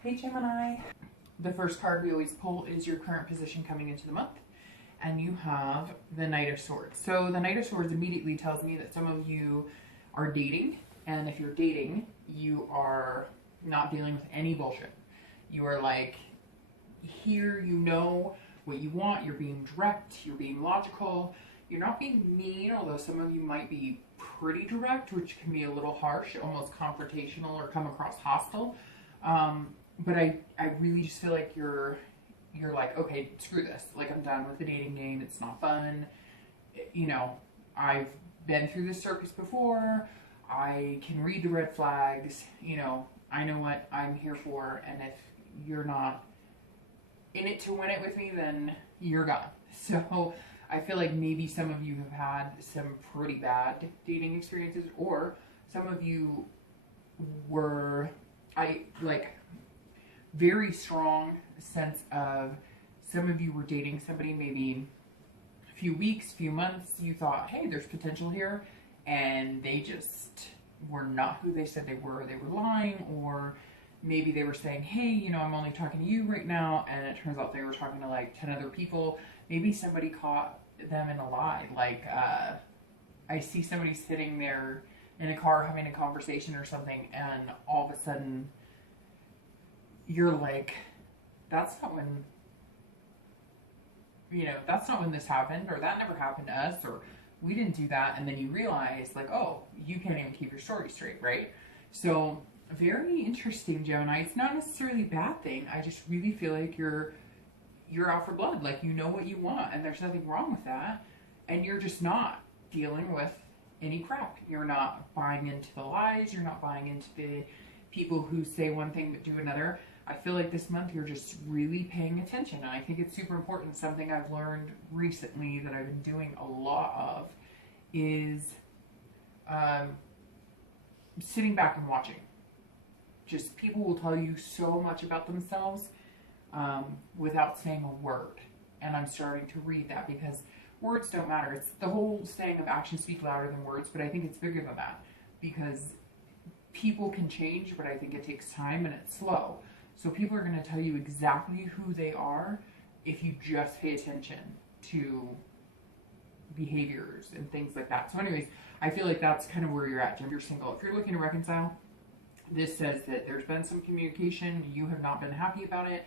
Hey Gemini. The first card we always pull is your current position coming into the month. And you have the Knight of Swords. So the Knight of Swords immediately tells me that some of you are dating. And if you're dating, you are not dealing with any bullshit. You are like, here, you know what you want. You're being direct. You're being logical. You're not being mean, although some of you might be pretty direct, which can be a little harsh, almost confrontational or come across hostile. But I really just feel like you're like, okay, screw this. Like, I'm done with the dating game. It's not fun. You know, I've been through this circus before. I can read the red flags. You know, I know what I'm here for. And if you're not in it to win it with me, then you're gone. So I feel like maybe some of you have had some pretty bad dating experiences, or some of you were, very strong sense of some of you were dating somebody maybe a few weeks, few months. You thought, hey, there's potential here, and they just were not who they said they were. They were lying, or maybe they were saying, hey, you know, I'm only talking to you right now, and it turns out they were talking to like 10 other people. Maybe somebody caught them in a lie. Like, I see somebody sitting there in a car having a conversation or something, and all of a sudden you're like, that's not when this happened, or that never happened to us, or we didn't do that. And then you realize, like, oh, you can't even keep your story straight, right? So very interesting, Gemini. It's not necessarily a bad thing. I just really feel like you're out for blood. Like, you know what you want, and there's nothing wrong with that. And you're just not dealing with any crap. You're not buying into the lies. You're not buying into the people who say one thing but do another. I feel like this month you're just really paying attention. And I think it's super important. Something I've learned recently that I've been doing a lot of is sitting back and watching. Just, people will tell you so much about themselves without saying a word. And I'm starting to read that, because words don't matter. It's the whole saying of actions speak louder than words, but I think it's bigger than that, because people can change, but I think it takes time and it's slow. So people are going to tell you exactly who they are if you just pay attention to behaviors and things like that. So anyways, I feel like that's kind of where you're at. If you're single, if you're looking to reconcile, this says that there's been some communication, you have not been happy about it,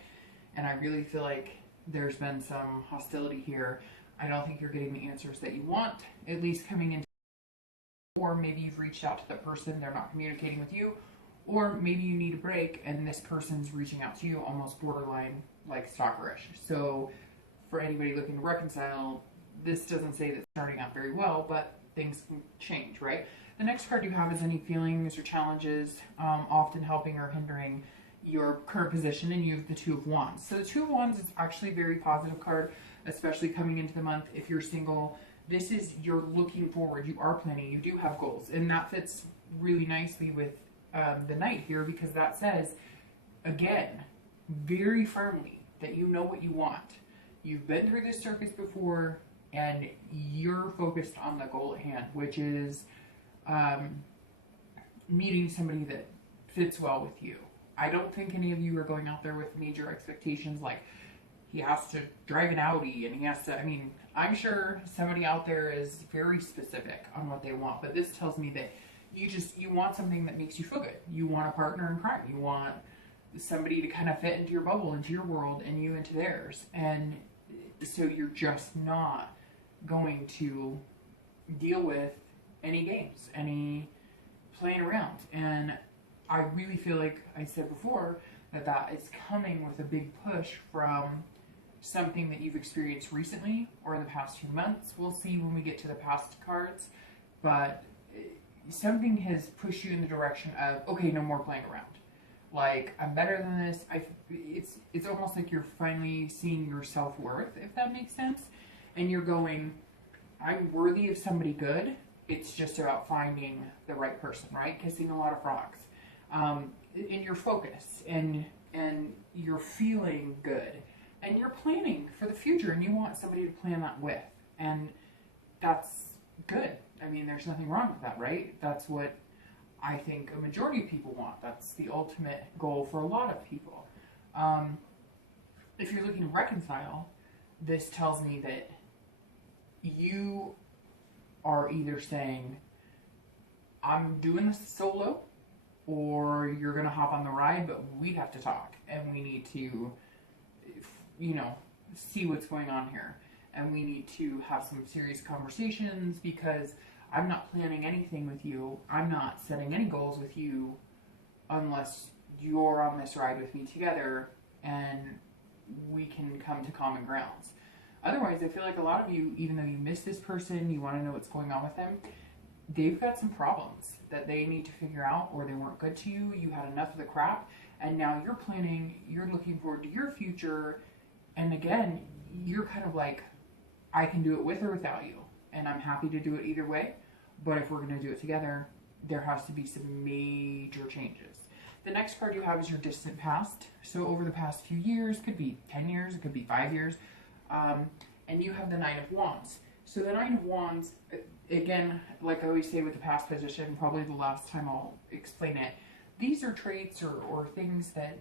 and I really feel like there's been some hostility here. I don't think you're getting the answers that you want, at least coming into, or maybe you've reached out to the person, they're not communicating with you, or maybe you need a break and this person's reaching out to you, almost borderline like stalkerish. So for anybody looking to reconcile, this doesn't say that it's starting out very well, but things can change, right? The next card you have is any feelings or challenges often helping or hindering your current position, and you have the Two of Wands. So the Two of Wands is actually a very positive card, especially coming into the month. If you're single, this is, you're looking forward, you are planning, you do have goals, and that fits really nicely with the Knight here, because that says, again, very firmly, that you know what you want. You've been through this circus before, and you're focused on the goal at hand, which is meeting somebody that fits well with you. I don't think any of you are going out there with major expectations, like he has to drive an Audi and he has to, I mean, I'm sure somebody out there is very specific on what they want, but this tells me that you want something that makes you feel good. You want a partner in crime. You want somebody to kind of fit into your bubble, into your world, and you into theirs. And so you're just not going to deal with any games, any playing around. And I really feel like I said before that is coming with a big push from something that you've experienced recently or in the past few months. We'll see when we get to the past cards, but something has pushed you in the direction of, okay, no more playing around. Like, I'm better than this. It's almost like you're finally seeing your self-worth, if that makes sense. And you're going, I'm worthy of somebody good. It's just about finding the right person, right? Kissing a lot of frogs. In your focus, and you're feeling good, and you're planning for the future, and you want somebody to plan that with, and that's good. I mean, there's nothing wrong with that, right? That's what I think a majority of people want. That's the ultimate goal for a lot of people. If you're looking to reconcile, this tells me that you are either saying, I'm doing this solo, or you're going to hop on the ride, but we have to talk and we need to, see what's going on here. And we need to have some serious conversations because I'm not planning anything with you. I'm not setting any goals with you unless you're on this ride with me together and we can come to common grounds. Otherwise, I feel like a lot of you, even though you miss this person, you want to know what's going on with them, they've got some problems that they need to figure out, or they weren't good to you. You had enough of the crap, and now you're planning, you're looking forward to your future. And again, you're kind of like, I can do it with or without you, and I'm happy to do it either way. But if we're going to do it together, there has to be some major changes. The next card you have is your distant past. So over the past few years, could be 10 years, it could be 5 years. And you have the Nine of Wands. So the Nine of Wands, again, like I always say with the past position, probably the last time I'll explain it, these are traits or things that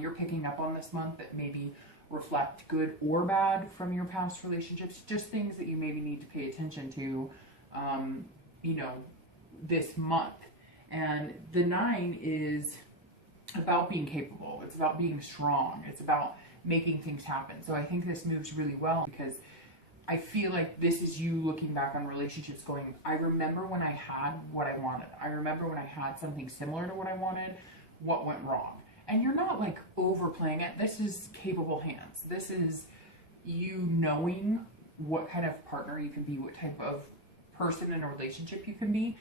you're picking up on this month that maybe reflect good or bad from your past relationships, just things that you maybe need to pay attention to, this month. And the 9 is about being capable. It's about being strong. It's about making things happen. So I think this moves really well because I feel like this is you looking back on relationships going, I remember when I had what I wanted. I remember when I had something similar to what I wanted, what went wrong. And you're not like overplaying it. This is capable hands. This is you knowing what kind of partner you can be, what type of person in a relationship you can be.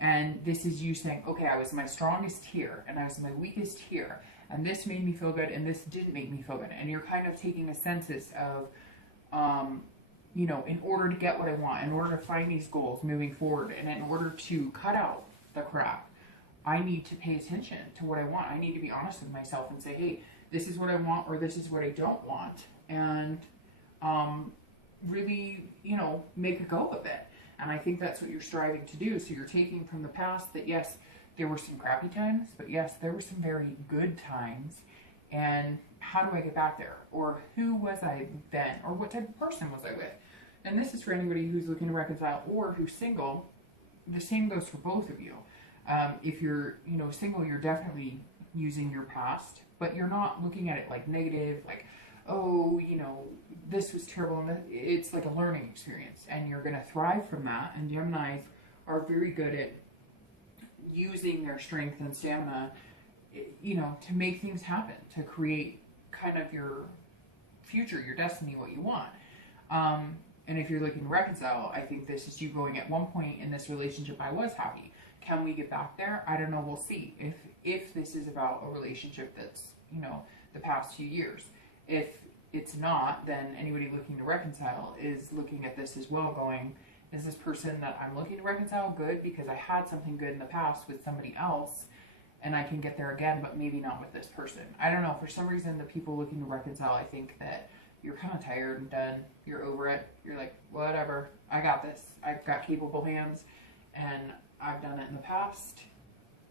And this is you saying, okay, I was my strongest here and I was my weakest here. And this made me feel good and this didn't make me feel good. And you're kind of taking a census of, in order to get what I want, in order to find these goals moving forward, and in order to cut out the crap, I need to pay attention to what I want. I need to be honest with myself and say, hey, this is what I want or this is what I don't want. And really, make a go of it. And I think that's what you're striving to do. So you're taking from the past that, yes, there were some crappy times, but yes, there were some very good times. And how do I get back there? Or who was I then? Or what type of person was I with? And this is for anybody who's looking to reconcile or who's single. The same goes for both of you. If you're, single, you're definitely using your past, but you're not looking at it like negative, like, oh, this was terrible. And it's like a learning experience, and you're going to thrive from that. And Geminis are very good at using their strength and stamina, to make things happen, to create kind of your future, your destiny, what you want. And if you're looking to reconcile, I think this is you going, at one point in this relationship, I was happy. Can we get back there? I don't know. We'll see. If this is about a relationship that's, the past few years. If it's not, then anybody looking to reconcile is looking at this as well going, is this person that I'm looking to reconcile good because I had something good in the past with somebody else and I can get there again, but maybe not with this person. I don't know. For some reason, the people looking to reconcile, I think that you're kind of tired and done. You're over it. You're like, whatever. I got this. I've got capable hands and I've done it in the past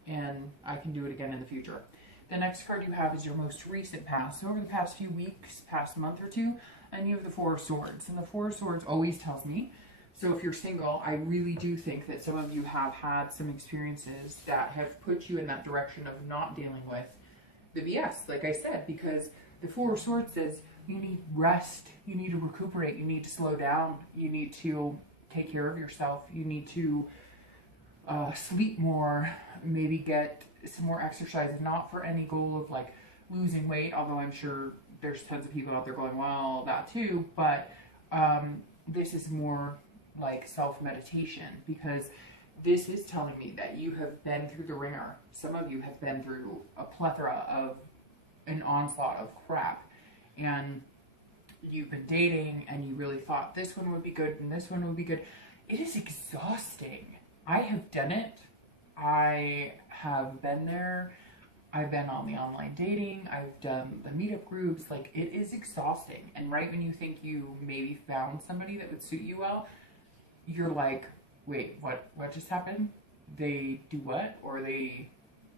and I can do it again in the future. The next card you have is your most recent past. So over the past few weeks, past month or two, and you have the Four of Swords. And the Four of Swords always tells me, so if you're single, I really do think that some of you have had some experiences that have put you in that direction of not dealing with the BS, like I said, because the Four of Swords says you need rest, you need to recuperate, you need to slow down, you need to take care of yourself, you need to sleep more, maybe get some more exercise, not for any goal of like losing weight, although I'm sure there's tons of people out there going, well, that too, but this is more like self-meditation, because this is telling me that you have been through the ringer. Some of you have been through a plethora of an onslaught of crap, and you've been dating and you really thought this one would be good and this one would be good. It is exhausting. I have done it. I have been there. I've been on the online dating. I've done the meetup groups. Like, it is exhausting. And right when you think you maybe found somebody that would suit you well, you're like, wait, what just happened? they do what, or they,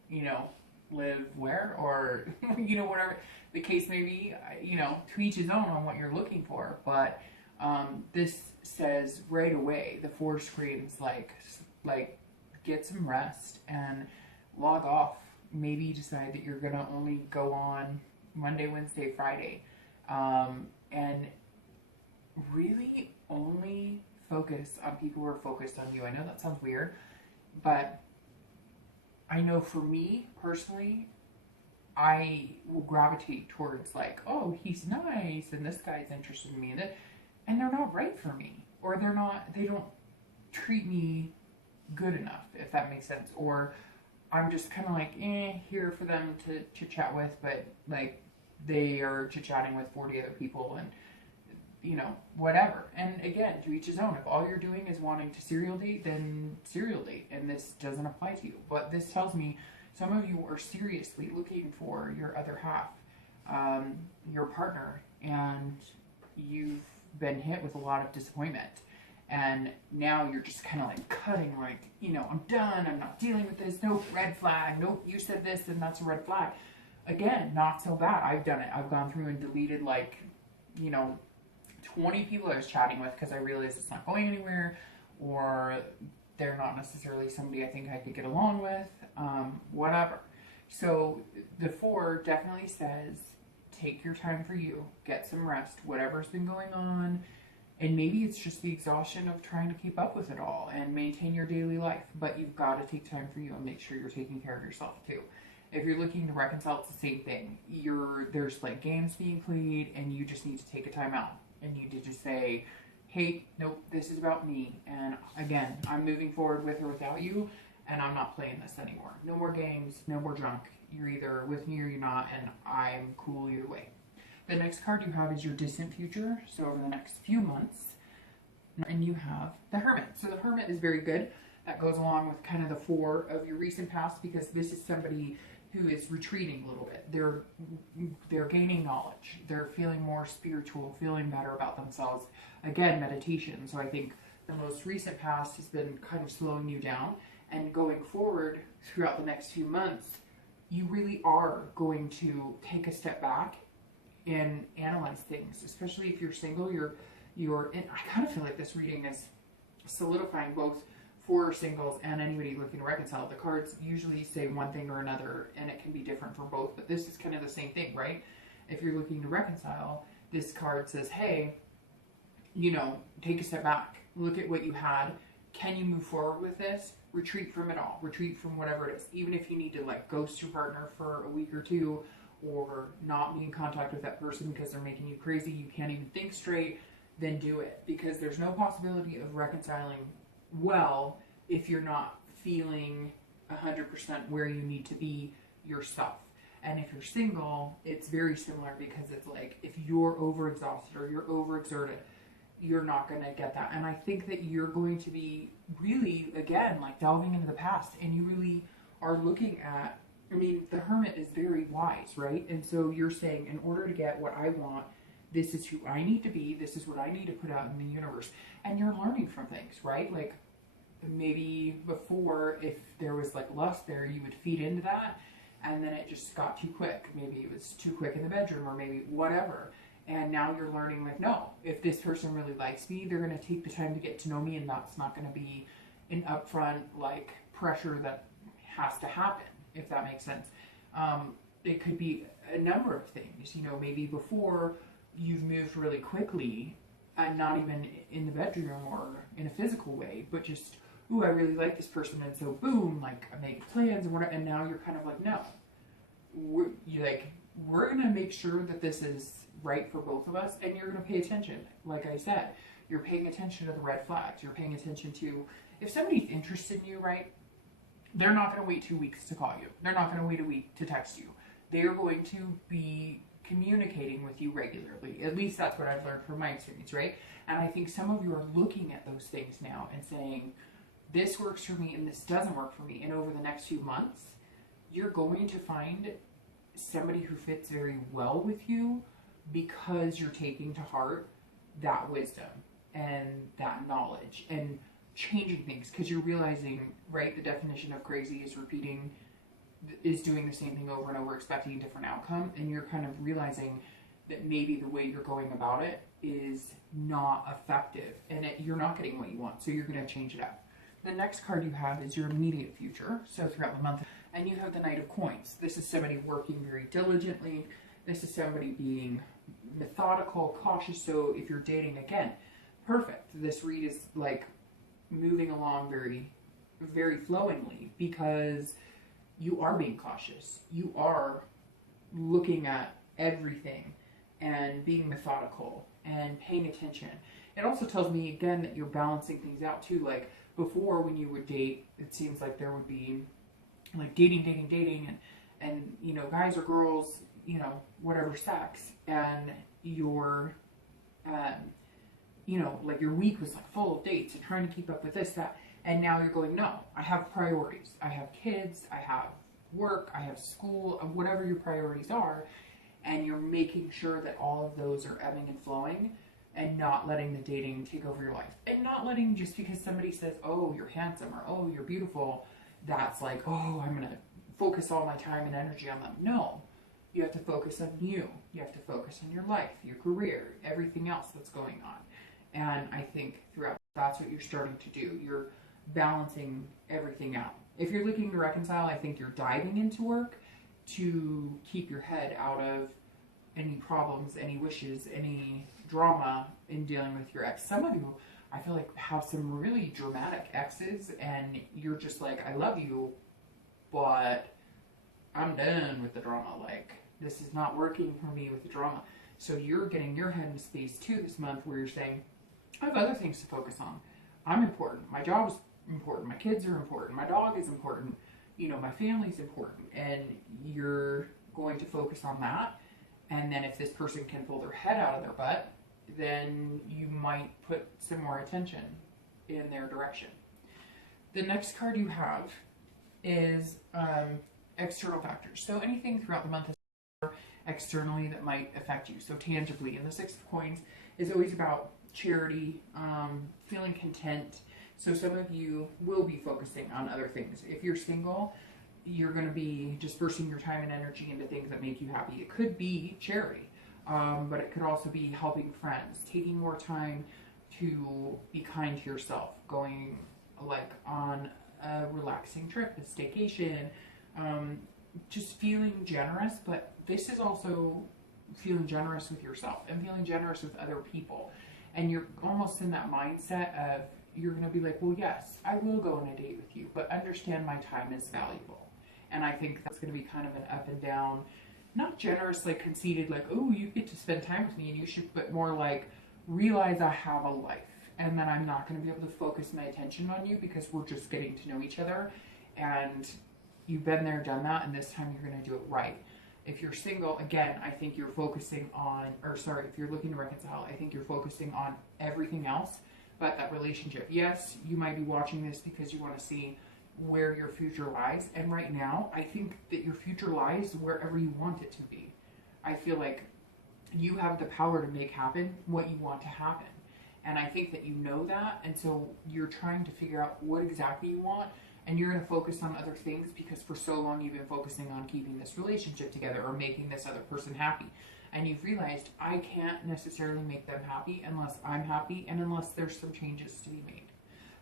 you know, live where, or, you know, whatever the case may be, you know, to each his own on what you're looking for. But this says right away, the four screams like get some rest and log off. Maybe decide that you're gonna only go on Monday, Wednesday, Friday, and really only focus on people who are focused on you. I know that sounds weird, but I know for me personally, I will gravitate towards like, oh, he's nice and this guy's interested in me, and they're not right for me, or they don't treat me good enough, if that makes sense. Or I'm just kind of like, here for them to chit chat with, but like they are chit chatting with 40 other people, and you know, whatever. And again, to each his own. If all you're doing is wanting to serial date, then serial date, and this doesn't apply to you. But this tells me some of you are seriously looking for your other half, your partner, and you've been hit with a lot of disappointment. And now you're just kind of like cutting, like, you know, I'm done, I'm not dealing with this, nope, red flag, nope, you said this, and that's a red flag. Again, not so bad. I've done it. I've gone through and deleted, like, you know, 20 people I was chatting with because I realized it's not going anywhere, or they're not necessarily somebody I think I could get along with, whatever. So the 4 definitely says, take your time for you, get some rest, whatever's been going on, and maybe it's just the exhaustion of trying to keep up with it all and maintain your daily life, but you've got to take time for you and make sure you're taking care of yourself too. If you're looking to reconcile, it's the same thing. There's like games being played, and you just need to take a time out. And you need to just say, hey, nope, this is about me. And again, I'm moving forward with or without you, and I'm not playing this anymore. No more games, no more junk. You're either with me or you're not, and I'm cool either way. The next card you have is your distant future. So over the next few months, and you have the Hermit. So the Hermit is very good. That goes along with kind of the 4 of your recent past, because this is somebody who is retreating a little bit. They're gaining knowledge. They're feeling more spiritual, feeling better about themselves. Again, meditation. So I think the most recent past has been kind of slowing you down. And going forward throughout the next few months, you really are going to take a step back and analyze things. Especially if you're single, I kind of feel like this reading is solidifying both for singles and anybody looking to reconcile. The cards usually say one thing or another, and it can be different for both, but this is kind of the same thing, right? If you're looking to reconcile, this card says, hey, you know, take a step back, look at what you had. Can you move forward with this? Retreat from it all. Retreat from whatever it is. Even if you need to like ghost your partner for a week or 2, or not be in contact with that person because they're making you crazy, you can't even think straight, then do it. Because there's no possibility of reconciling well if you're not feeling 100% where you need to be yourself. And if you're single, it's very similar, because it's like if you're overexhausted or you're overexerted, you're not going to get that. And I think that you're going to be really, again, like delving into the past, and you really are looking at, I mean, the Hermit is very wise, right? And so you're saying, in order to get what I want, this is who I need to be, this is what I need to put out in the universe. And you're learning from things, right? Like, maybe before, if there was like lust there, you would feed into that, and then it just got too quick. Maybe it was too quick in the bedroom, or maybe whatever. And now you're learning, like, no, if this person really likes me, they're going to take the time to get to know me, and that's not going to be an upfront like pressure that has to happen, if that makes sense. It could be a number of things. You know, maybe before you've moved really quickly, and not even in the bedroom or in a physical way, but just, ooh, I really like this person, and so boom, like I make plans and whatever, and now you're kind of like, no, we're gonna make sure that this is right for both of us, and you're gonna pay attention. Like I said, you're paying attention to the red flags. You're paying attention to, if somebody's interested in you, right, they're not gonna wait 2 weeks to call you. They're not gonna wait a week to text you. They're going to be communicating with you regularly. At least that's what I've learned from my experience, right? And I think some of you are looking at those things now and saying, this works for me and this doesn't work for me. And over the next few months, you're going to find somebody who fits very well with you, because you're taking to heart that wisdom and that knowledge. And changing things because you're realizing, right, the definition of crazy is doing the same thing over and over, expecting a different outcome, and you're kind of realizing that maybe the way you're going about it is not effective, and you're not getting what you want, so you're going to change it up. The next card you have is your immediate future, so throughout the month, and you have the Knight of Coins. This is somebody working very diligently. This is somebody being methodical, cautious. So if you're dating, again, perfect. This read is like moving along very, very flowingly because you are being cautious. You are looking at everything and being methodical and paying attention. It also tells me, again, that you're balancing things out too. Like before, when you would date, it seems like there would be like dating, and you know, guys or girls, you know, whatever sex, and your, you know, like your week was like full of dates and trying to keep up with this, that, and now you're going, no, I have priorities. I have kids, I have work, I have school, whatever your priorities are, and you're making sure that all of those are ebbing and flowing, and not letting the dating take over your life, and not letting just because somebody says, oh, you're handsome, or oh, you're beautiful, that's like, oh, I'm gonna focus all my time and energy on them. No, you have to focus on you. You have to focus on your life, your career, everything else that's going on. And I think throughout, that's what you're starting to do. You're balancing everything out. If you're looking to reconcile, I think you're diving into work to keep your head out of any problems, any wishes, any drama in dealing with your ex. Some of you, I feel like, have some really dramatic exes, and you're just like, I love you, but I'm done with the drama. Like, this is not working for me with the drama. So you're getting your head in space too this month where you're saying, I have other things to focus on. I'm important. My job is important. My kids are important. My dog is important. You know, my family's important. And you're going to focus on that. And then if this person can pull their head out of their butt, then you might put some more attention in their direction. The next card you have is external factors. So anything throughout the month externally that might affect you. So tangibly, and the Six of Coins is always about charity, feeling content. So some of you will be focusing on other things. If you're single, you're going to be dispersing your time and energy into things that make you happy. It could be charity, but it could also be helping friends, taking more time to be kind to yourself, going like on a relaxing trip, a staycation, just feeling generous. But this is also feeling generous with yourself and feeling generous with other people. And you're almost in that mindset of, you're going to be like, well, yes, I will go on a date with you, but understand my time is valuable. And I think that's going to be kind of an up and down, not generous, like conceited, like, oh, you get to spend time with me and you should, but more like, realize I have a life and that I'm not going to be able to focus my attention on you because we're just getting to know each other. And you've been there, done that, and this time you're going to do it right. If you're single, again, I think you're focusing on, or sorry, if you're looking to reconcile, I think you're focusing on everything else but that relationship. Yes, you might be watching this because you want to see where your future lies. And right now, I think that your future lies wherever you want it to be. I feel like you have the power to make happen what you want to happen. And I think that you know that. And so you're trying to figure out what exactly you want. And you're going to focus on other things because for so long you've been focusing on keeping this relationship together or making this other person happy. And you've realized, I can't necessarily make them happy unless I'm happy and unless there's some changes to be made.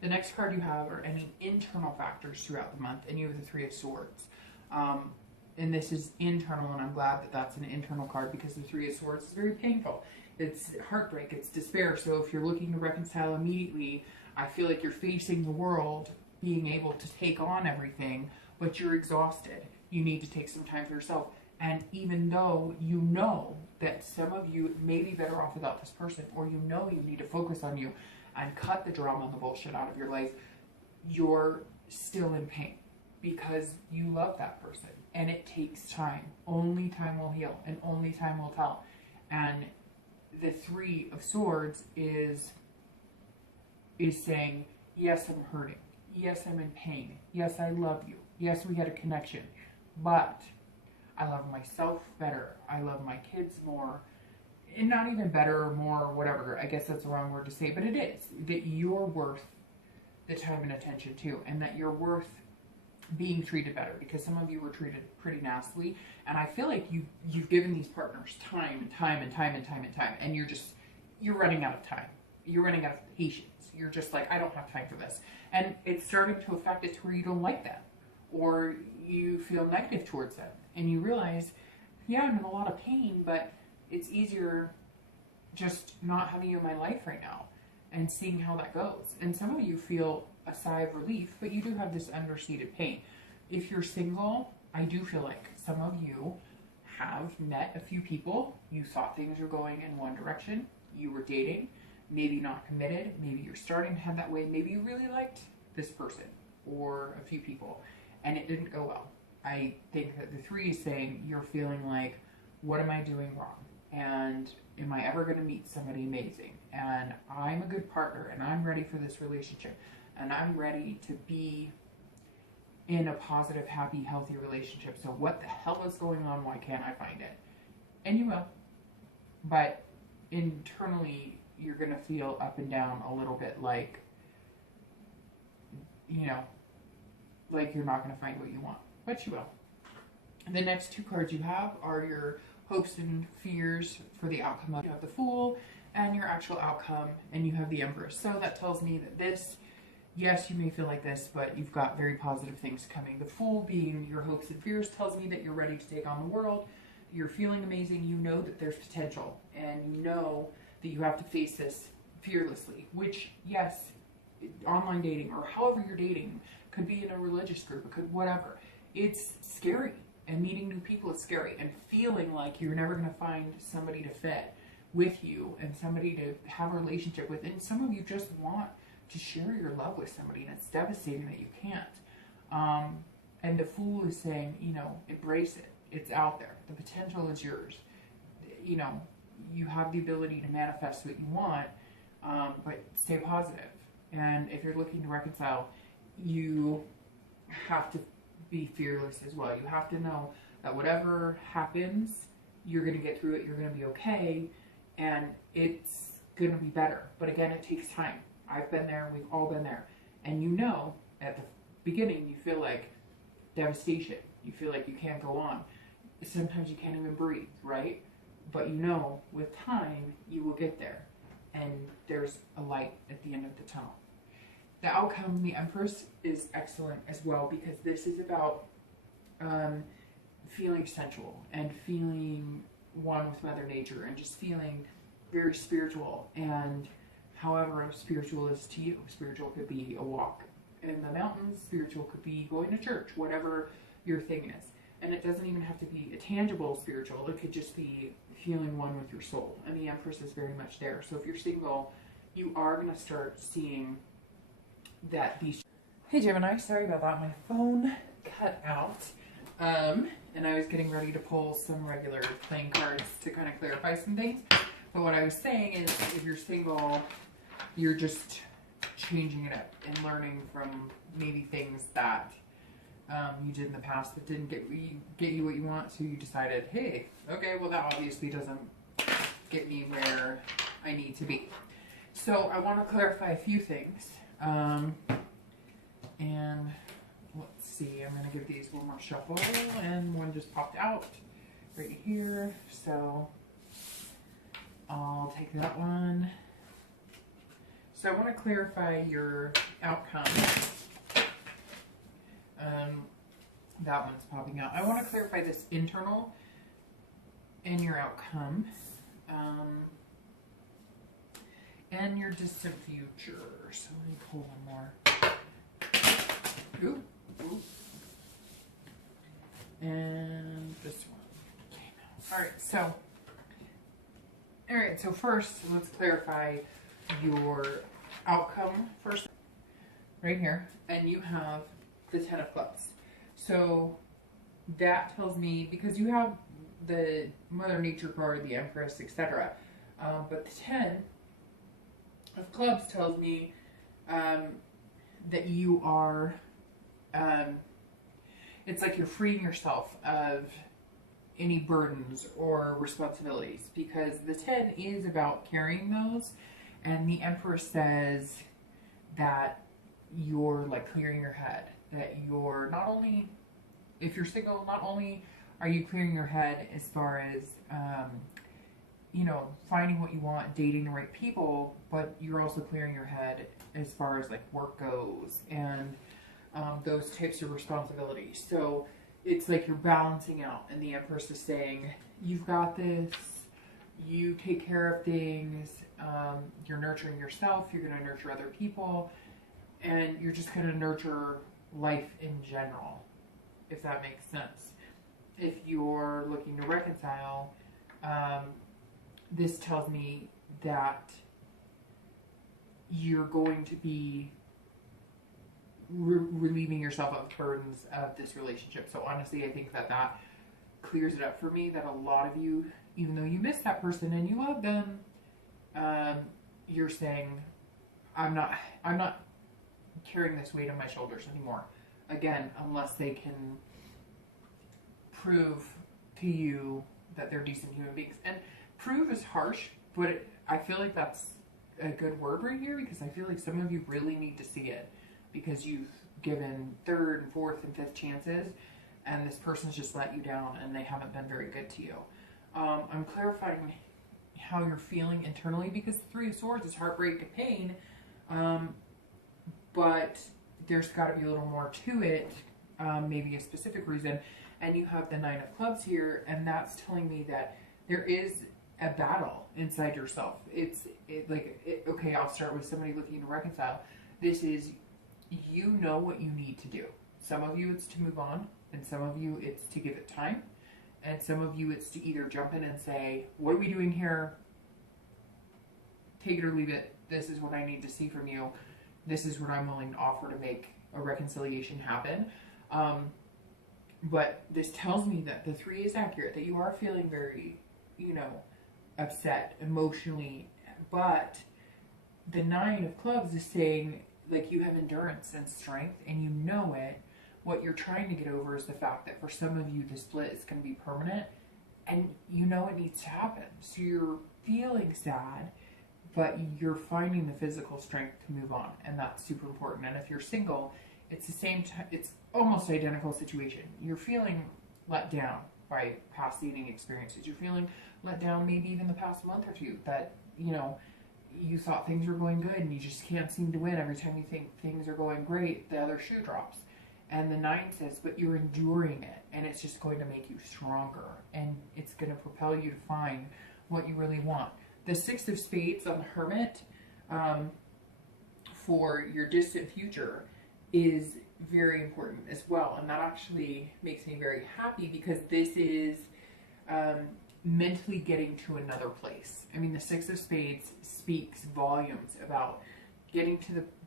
The next card you have are any internal factors throughout the month, and you have the Three of Swords. And this is internal, and I'm glad that that's an internal card because the Three of Swords is very painful. It's heartbreak, it's despair. So if you're looking to reconcile immediately, I feel like you're facing the world, being able to take on everything, but you're exhausted. You need to take some time for yourself. And even though you know that some of you may be better off without this person, or you know you need to focus on you and cut the drama and the bullshit out of your life, you're still in pain because you love that person. And it takes time. Only time will heal, and only time will tell. And the Three of Swords is saying, yes, I'm hurting. Yes, I'm in pain. Yes, I love you. Yes, we had a connection. But I love myself better. I love my kids more. And not even better or more or whatever. I guess that's the wrong word to say. But it is. That you're worth the time and attention too, and that you're worth being treated better, because some of you were treated pretty nastily, and I feel like you've given these partners time and time and time and time and time, and you're running out of time. You're running out of patience. You're just like, I don't have time for this. And it's starting to affect it to where you don't like that, or you feel negative towards them, and you realize, yeah, I'm in a lot of pain, but it's easier just not having you in my life right now and seeing how that goes. And some of you feel a sigh of relief, but you do have this understated pain. If you're single, I do feel like some of you have met a few people. You thought things were going in one direction. You were dating, maybe not committed. Maybe you're starting to head that way. Maybe you really liked this person or a few people and it didn't go well. I think that the 3 is saying you're feeling like, what am I doing wrong? And am I ever going to meet somebody amazing? And I'm a good partner, and I'm ready for this relationship, and I'm ready to be in a positive, happy, healthy relationship. So what the hell is going on? Why can't I find it? And you will. But internally, you're going to feel up and down a little bit, like, you know, like you're not going to find what you want. But you will. The next 2 cards you have are your hopes and fears for the outcome. You have the Fool and your actual outcome, and you have the Empress. So that tells me that this, yes, you may feel like this, but you've got very positive things coming. The Fool, being your hopes and fears, tells me that you're ready to take on the world. You're feeling amazing. You know that there's potential, and you know that you have to face this fearlessly, which, yes, online dating or however you're dating, could be in a religious group, it could whatever. It's scary, and meeting new people is scary, and feeling like you're never going to find somebody to fit with you and somebody to have a relationship with. And some of you just want to share your love with somebody, and it's devastating that you can't. And the Fool is saying, you know, embrace it. It's out there. The potential is yours. You know, you have the ability to manifest what you want, but stay positive. And if you're looking to reconcile, you have to be fearless as well. You have to know that whatever happens, you're going to get through it. You're going to be okay, and it's going to be better. But again, it takes time. I've been there. We've all been there. And you know, at the beginning, you feel like devastation. You feel like you can't go on. Sometimes you can't even breathe, right? But you know, with time, you will get there. And there's a light at the end of the tunnel. The outcome, the Empress, is excellent as well, because this is about feeling sensual and feeling one with Mother Nature and just feeling very spiritual. And however spiritual is to you, spiritual could be a walk in the mountains, spiritual could be going to church, whatever your thing is. And it doesn't even have to be a tangible spiritual. It could just be feeling one with your soul. And the Empress is very much there. So if you're single, you are going to start seeing that these... Hey Gemini, sorry about that. My phone cut out. And I was getting ready to pull some regular playing cards to kind of clarify some things. But what I was saying is, if you're single, you're just changing it up and learning from maybe things that you did in the past that didn't get you what you want. So you decided, hey, okay, well that obviously doesn't get me where I need to be. So I want to clarify a few things. And let's see, I'm going to give these one more shuffle, and one just popped out right here. So I'll take that one. So I want to clarify your outcome. That one's popping out. I want to clarify this internal and your outcome. And your distant future. So let me pull one more. Ooh, ooh. And this one came out. All right, so first, let's clarify your outcome first. Right here. And you have the 10 of Clubs. So that tells me, because you have the Mother Nature card, the Empress, etc. But the 10 of Clubs tells me that you are, it's like you're freeing yourself of any burdens or responsibilities, because the 10 is about carrying those, and the Emperor says that you're like clearing your head, that you're not only, if you're single, not only are you clearing your head as far as, you know, finding what you want, dating the right people, but you're also clearing your head as far as like work goes and those types of responsibilities. So it's like you're balancing out, and the Empress is saying, you've got this, you take care of things, you're nurturing yourself, you're going to nurture other people, and you're just going to nurture life in general, if that makes sense. If you're looking to reconcile, this tells me that you're going to be relieving yourself of burdens of this relationship. So honestly, I think that that clears it up for me, that a lot of you, even though you miss that person and you love them, you're saying, I'm not carrying this weight on my shoulders anymore. Again, unless they can prove to you that they're decent human beings. And prove is harsh, but I feel like that's a good word right here, because I feel like some of you really need to see it, because you've given third and fourth and fifth chances, and this person's just let you down, and they haven't been very good to you. I'm clarifying how you're feeling internally, because the Three of Swords is heartbreak and pain, but there's got to be a little more to it, maybe a specific reason. And you have the Nine of Clubs here, and that's telling me that there is a battle inside yourself. Okay, I'll start with somebody looking to reconcile. This is, you know what you need to do. Some of you it's to move on, and some of you it's to give it time, and some of you it's to either jump in and say, what are we doing here? Take it or leave it. This is what I need to see from you. This is what I'm willing to offer to make a reconciliation happen. But this tells me that the 3 is accurate, that you are feeling very, you know, upset emotionally. But the 9 of Clubs is saying, like, you have endurance and strength, and you know it. What you're trying to get over is the fact that for some of you, the split is going to be permanent, and you know it needs to happen. So you're feeling sad, but you're finding the physical strength to move on, and that's super important. And if you're single, it's the same it's almost identical situation. You're feeling let down by past dating experiences. You're feeling let down maybe even the past month or two, that, you know, you thought things were going good and you just can't seem to win. Every time you think things are going great, the other shoe drops. And the 9 says, but you're enduring it, and it's just going to make you stronger, and it's going to propel you to find what you really want. The 6 of Spades on the Hermit, for your distant future, is very important as well. And that actually makes me very happy, because this is mentally getting to another place. I mean, the 6 of Spades speaks volumes about getting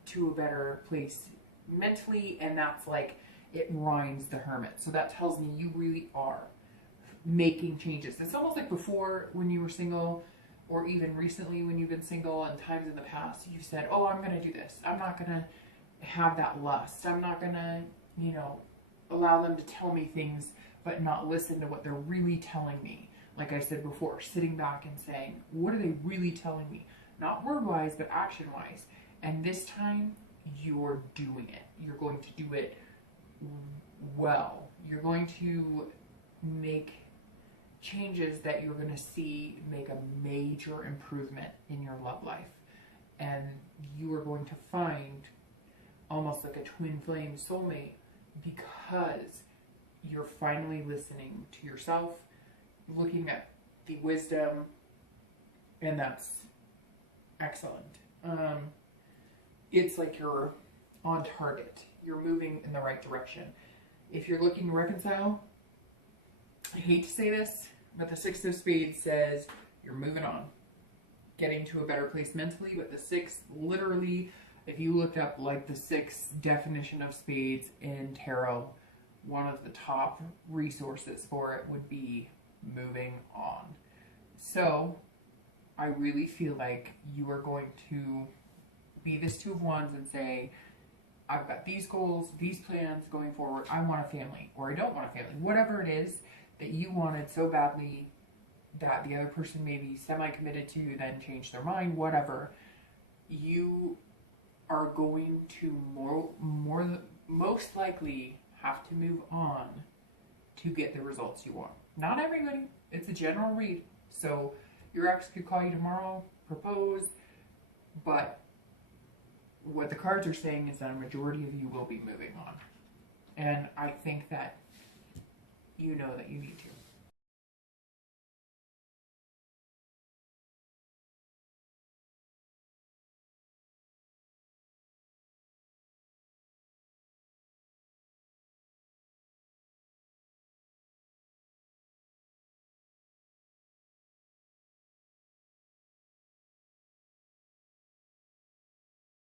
to a better place mentally, and that's like, it rhymes the Hermit. So that tells me you really are making changes. It's almost like before, when you were single, or even recently when you've been single, and times in the past, you said, oh, I'm going to do this. I'm not going to have that lust. I'm not going to, you know, allow them to tell me things, but not listen to what they're really telling me. Like I said before, sitting back and saying, what are they really telling me? Not word-wise, but action-wise. And this time, you're doing it. You're going to do it well. You're going to make changes that you're going to see make a major improvement in your love life. And you are going to find almost like a twin flame soulmate, because you're finally listening to yourself, looking at the wisdom, and that's excellent. It's like you're on target. You're moving in the right direction. If you're looking to reconcile, I hate to say this, but the 6 of Spades says you're moving on, getting to a better place mentally. But the 6, literally, if you look up like the 6 definition of spades in tarot, one of the top resources for it would be moving on. So I really feel like you are going to be this 2 of Wands and say, I've got these goals, these plans going forward. I want a family, or I don't want a family. Whatever it is that you wanted so badly that the other person may be semi-committed to, then change their mind, whatever. You are going to most likely have to move on to get the results you want. Not everybody. It's a general read. So your ex could call you tomorrow, propose, but what the cards are saying is that a majority of you will be moving on. And I think that you know that you need to.